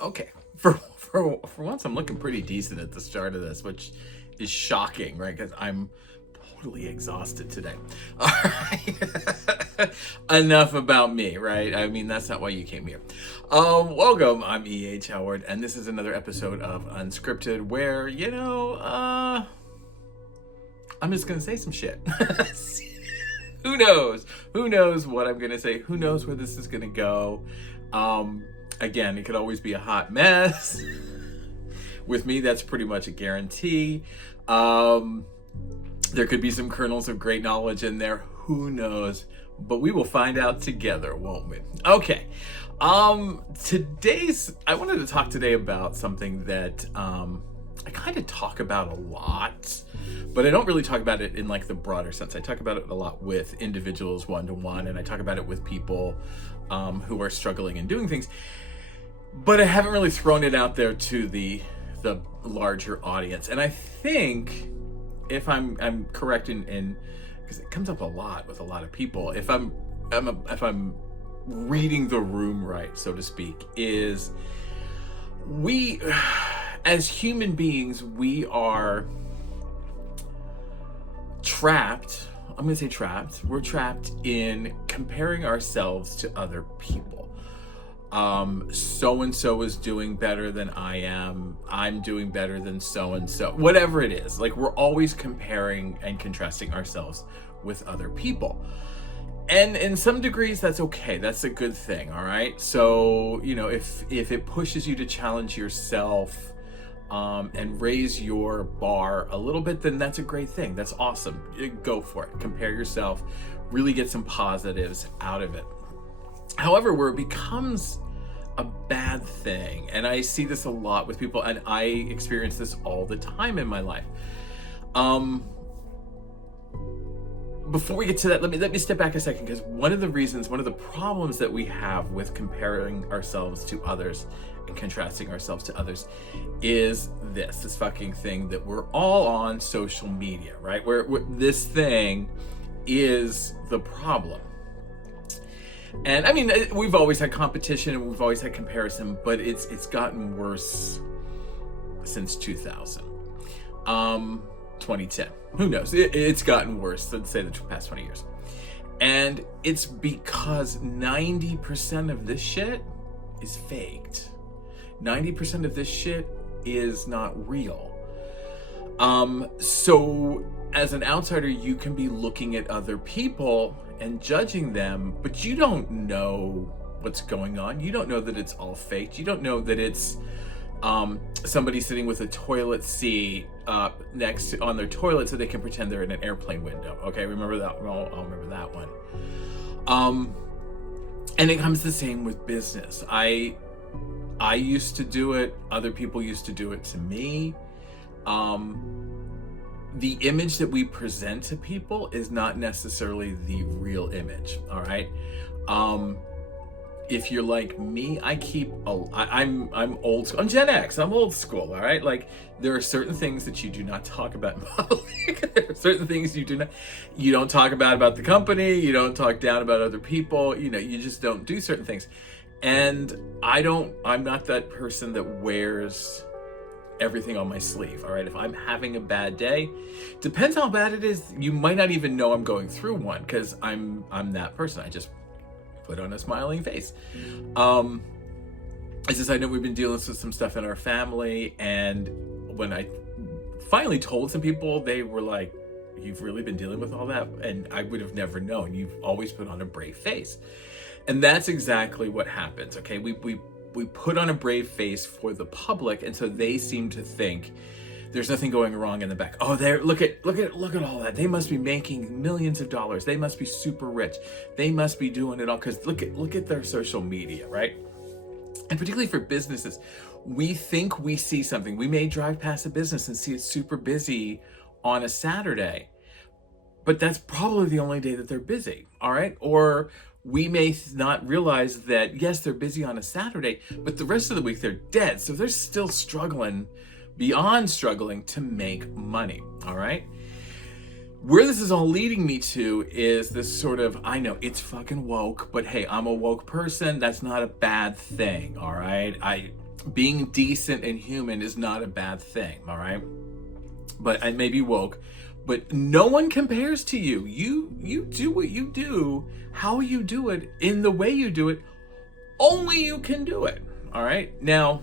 Okay, for once, I'm looking pretty decent at the start of this, which is shocking, right? Because I'm totally exhausted today. All right, enough about me, right? I mean, that's not why you came here. Welcome. I'm E.H. Howard, and this is another episode of Unscripted, where I'm just gonna say some shit. Who knows? Who knows what I'm gonna say? Who knows where this is gonna go? Again, it could always be a hot mess. With me, that's pretty much a guarantee. There could be some kernels of great knowledge in there. Who knows? But we will find out together, won't we? Okay. I wanted to talk today about something that I kind of talk about a lot, but I don't really talk about it in like the broader sense. I talk about it a lot with individuals one-to-one, and I talk about it with people who are struggling and doing things, but I haven't really thrown it out there to the larger audience. And I think, if I'm correct in because it comes up a lot with a lot of people, if I'm reading the room right, so to speak, is we as human beings, we are trapped. I'm going to say trapped. We're trapped in comparing ourselves to other people. So-and-so is doing better than I am. I'm doing better than so-and-so. Whatever it is. Like, we're always comparing and contrasting ourselves with other people. And in some degrees, that's okay. That's a good thing, all right? So, if it pushes you to challenge yourself and raise your bar a little bit, then that's a great thing. That's awesome. Go for it. Compare yourself. Really get some positives out of it. However, where it becomes a bad thing, and I see this a lot with people, and I experience this all the time in my life. Before we get to that, let me step back a second, because one of the problems that we have with comparing ourselves to others and contrasting ourselves to others is this fucking thing that we're all on social media, right? Where this thing is the problem. And I mean, we've always had competition and we've always had comparison, but it's gotten worse since 2000. 2010. Who knows? It's gotten worse than, say, the past 20 years. And it's because 90% of this shit is faked. 90% of this shit is not real. So as an outsider, you can be looking at other people and judging them, but you don't know what's going on. You don't know that it's all faked. You don't know that it's somebody sitting with a toilet seat on their toilet so they can pretend they're in an airplane window. Okay, remember that? Well, I'll remember that one. And it comes the same with business. I used to do it. Other people used to do it to me. The image that we present to people is not necessarily the real image. All right. If you're like me, I'm old school. I'm Gen X. I'm old school. All right. Like, there are certain things that you do not talk about in public. There are certain things you don't talk about the company. You don't talk down about other people. You just don't do certain things. And I'm not that person that wears everything on my sleeve. All right. If I'm having a bad day, depends how bad it is. You might not even know I'm going through one, because I'm that person. I just put on a smiling face. It's just, I know we've been dealing with some stuff in our family, and when I finally told some people, they were like, "You've really been dealing with all that?" And I would have never known. You've always put on a brave face. And that's exactly what happens. Okay, we put on a brave face for the public, and so they seem to think there's nothing going wrong in the back. Oh, look at all that. They must be making millions of dollars. They must be super rich. They must be doing it all, because look at their social media, right? And particularly for businesses, we think we see something. We may drive past a business and see it super busy on a Saturday, but that's probably the only day that they're busy. All right, or we may not realize that, yes, they're busy on a Saturday, but the rest of the week they're dead. So they're still struggling, beyond struggling, to make money. All right. Where this is all leading me to is this sort of, I know it's fucking woke, but hey, I'm a woke person. That's not a bad thing. All right. being decent and human is not a bad thing, all right? But I may be woke, but no one compares to you. You do what you do, how you do it, in the way you do it. Only you can do it. All right. Now,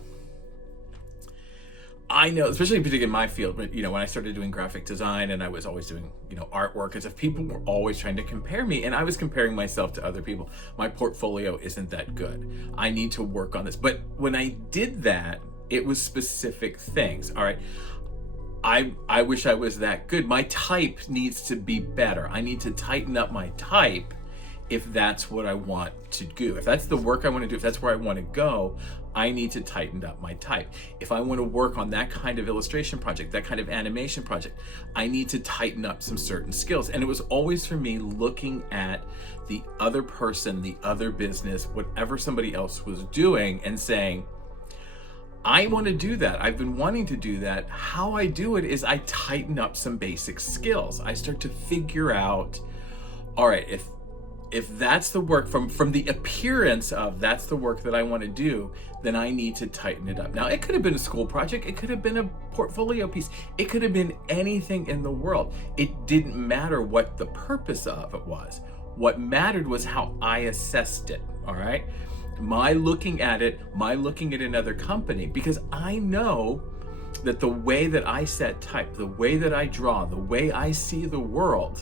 I know, especially particularly in my field, but when I started doing graphic design and I was always doing, artwork, as if people were always trying to compare me, and I was comparing myself to other people. My portfolio isn't that good. I need to work on this. But when I did that, it was specific things. All right. I wish I was that good. My type needs to be better. I need to tighten up my type if that's what I want to do. If that's the work I want to do, if that's where I want to go, I need to tighten up my type. If I want to work on that kind of illustration project, that kind of animation project, I need to tighten up some certain skills. And it was always for me looking at the other person, the other business, whatever somebody else was doing, and saying, I want to do that. I've been wanting to do that. How I do it is I tighten up some basic skills. I start to figure out, all right, if that's the work from the appearance of that's the work that I want to do, then I need to tighten it up. Now, it could have been a school project. It could have been a portfolio piece. It could have been anything in the world. It didn't matter what the purpose of it was. What mattered was how I assessed it, all right? My looking at it, my looking at another company, because I know that the way that I set type, the way that I draw, the way I see the world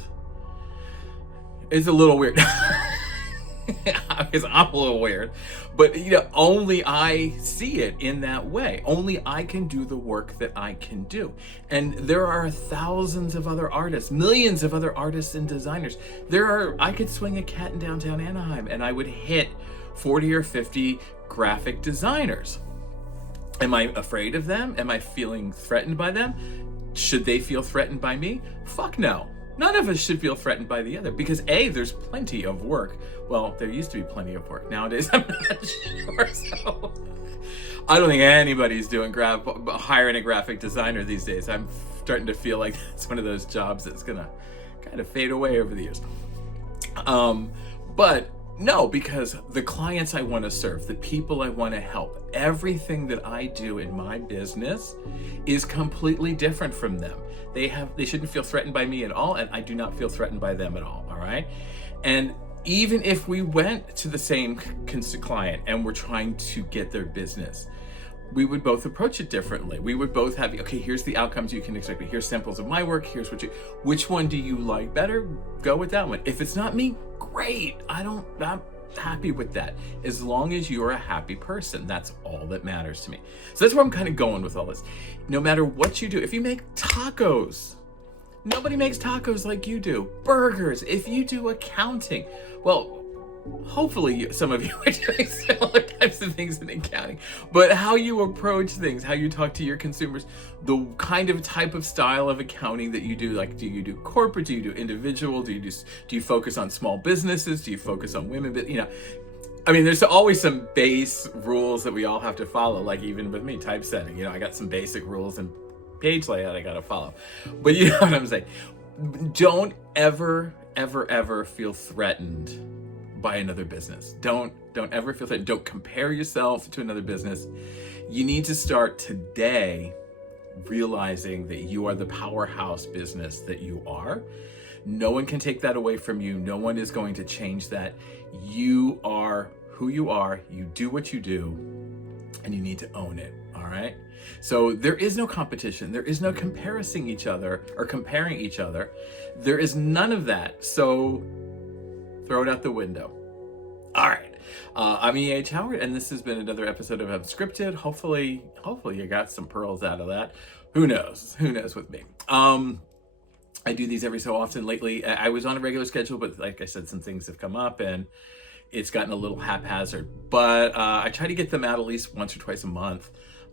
is a little weird. Because I'm a little weird, but only I see it in that way. Only I can do the work that I can do. And there are thousands of other artists, millions of other artists and designers. I could swing a cat in downtown Anaheim and I would hit 40 or 50 graphic designers. Am I afraid of them? Am I feeling threatened by them? Should they feel threatened by me? Fuck no. None of us should feel threatened by the other, because there's plenty of work. Well, there used to be plenty of work. Nowadays, I'm not sure. So I don't think anybody's doing hiring a graphic designer these days. I'm starting to feel like that's one of those jobs that's gonna kind of fade away over the years. But no, because the clients I want to serve, the people I want to help, everything that I do in my business is completely different from them. They shouldn't feel threatened by me at all, and I do not feel threatened by them at all right? And even if we went to the same client and we're trying to get their business, we would both approach it differently. We would both have, okay, here's the outcomes you can expect. Here's samples of my work. Here's which one do you like better? Go with that one. If it's not me, great. I'm happy with that. As long as you're a happy person, that's all that matters to me. So that's where I'm kind of going with all this. No matter what you do, if you make tacos, nobody makes tacos like you do. Burgers, if you do accounting, well, hopefully some of you are doing similar types of things in accounting, but how you approach things, how you talk to your consumers, the kind of type of style of accounting that you do, like do you do corporate, do you do individual, do you focus on small businesses, do you focus on women, but I mean, there's always some base rules that we all have to follow, like even with me, typesetting, I got some basic rules and page layout I gotta follow, but you know what I'm saying. Don't ever feel threatened by another business. Don't ever feel that. Don't compare yourself to another business. You need to start today realizing that you are the powerhouse business that you are. No one can take that away from you. No one is going to change that. You are who you are. You do what you do, and you need to own it. All right. So there is no competition. There is no comparing each other. There is none of that. So throw it out the window. All right. I'm E.H. Howard, and this has been another episode of Unscripted. Hopefully you got some pearls out of that. Who knows? Who knows with me? I do these every so often. Lately, I was on a regular schedule, but like I said, some things have come up, and it's gotten a little haphazard. But I try to get them out at least once or twice a month,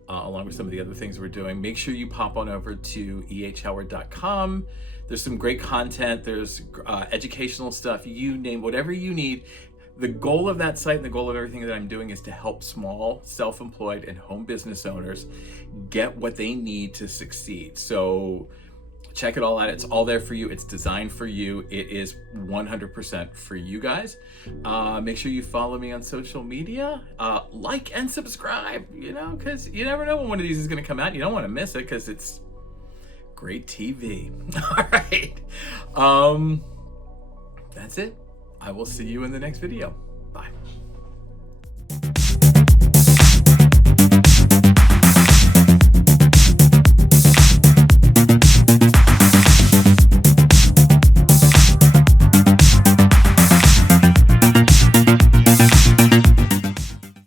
along with some of the other things we're doing. Make sure you pop on over to ehhoward.com. There's some great content. There's educational stuff. You name whatever you need. The goal of that site and the goal of everything that I'm doing is to help small, self-employed, and home business owners get what they need to succeed. So check it all out. It's all there for you. It's designed for you. It is 100% for you guys. Make sure you follow me on social media. Like and subscribe, you know, because you never know when one of these is going to come out. You don't want to miss it because it's great TV. All right. That's it. I will see you in the next video.